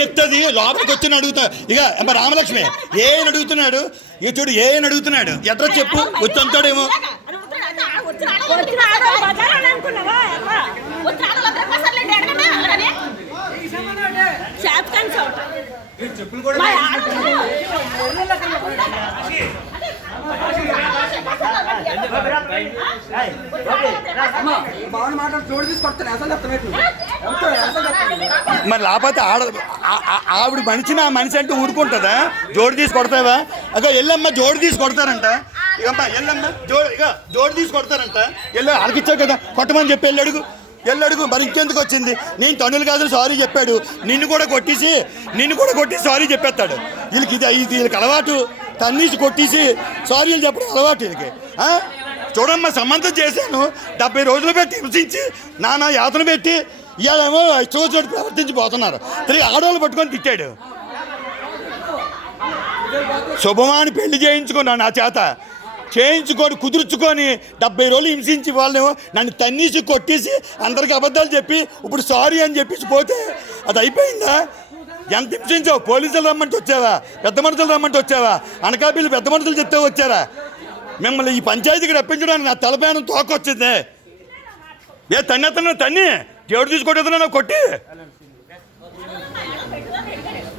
చెప్తుంది లోపలికి వచ్చి అడుగుతా. ఇక రామలక్ష్మి ఏం అడుగుతున్నాడు, ఇక చూడు ఏం అడుగుతున్నాడు, ఎట్లా చెప్పు వచ్చి అంటాడేమో. మరి లేకపోతే ఆవిడ మనిషిని ఆ మనిషి అంటే ఊరుకుంటుందా? జోడు తీసి కొడతావా? అగో ఎల్లమ్మ జోడు తీసి కొడతారంట. ఇకమ్మా ఎల్లమ్మ జోడు తీసి కొడతారంట. అడిగిచ్చావు కదా కొట్టమని చెప్పి ఎల్లడుగు మరి ఇంకెందుకు వచ్చింది? నేను తనులు కాదు సారీ చెప్పాడు, నిన్ను కూడా కొట్టి సారీ చెప్పేస్తాడు. వీళ్ళకి అలవాటు, తన్నీసి కొట్టేసి సారీలు చెప్పడం అలవాటు వీళ్ళకి. చూడమ్మా సంబంధం చేశాను, 70 రోజులు పెట్టి హింసించి నానా యాతన పెట్టి ఇవాళేమో చోటు ప్రవర్తించిపోతున్నారు. తిరిగి ఆడవాళ్ళు పట్టుకొని తిట్టాడు. శుభమాని పెళ్లి చేయించుకున్నాను నా చేత, కుదుర్చుకొని 70 రోజులు హింసించి వాళ్ళేమో నన్ను తన్నీసి కొట్టేసి అందరికి అబద్ధాలు చెప్పి ఇప్పుడు సారీ అని చెప్పేసి పోతే అది అయిపోయిందా? ఎంత హింసించావు? పోలీసులు రమ్మంటే వచ్చావా? పెద్ద మనుషులు రమ్మంటే వచ్చావా? అనకాపల్లి పెద్ద మనుషులు చెప్తే వచ్చారా? మిమ్మల్ని ఈ పంచాయతీకి రప్పించడానికి నా తలపైన తోకొచ్చిందే. తన్ని దేవుడు తీసుకొట్టేస్తున్నా కొట్టి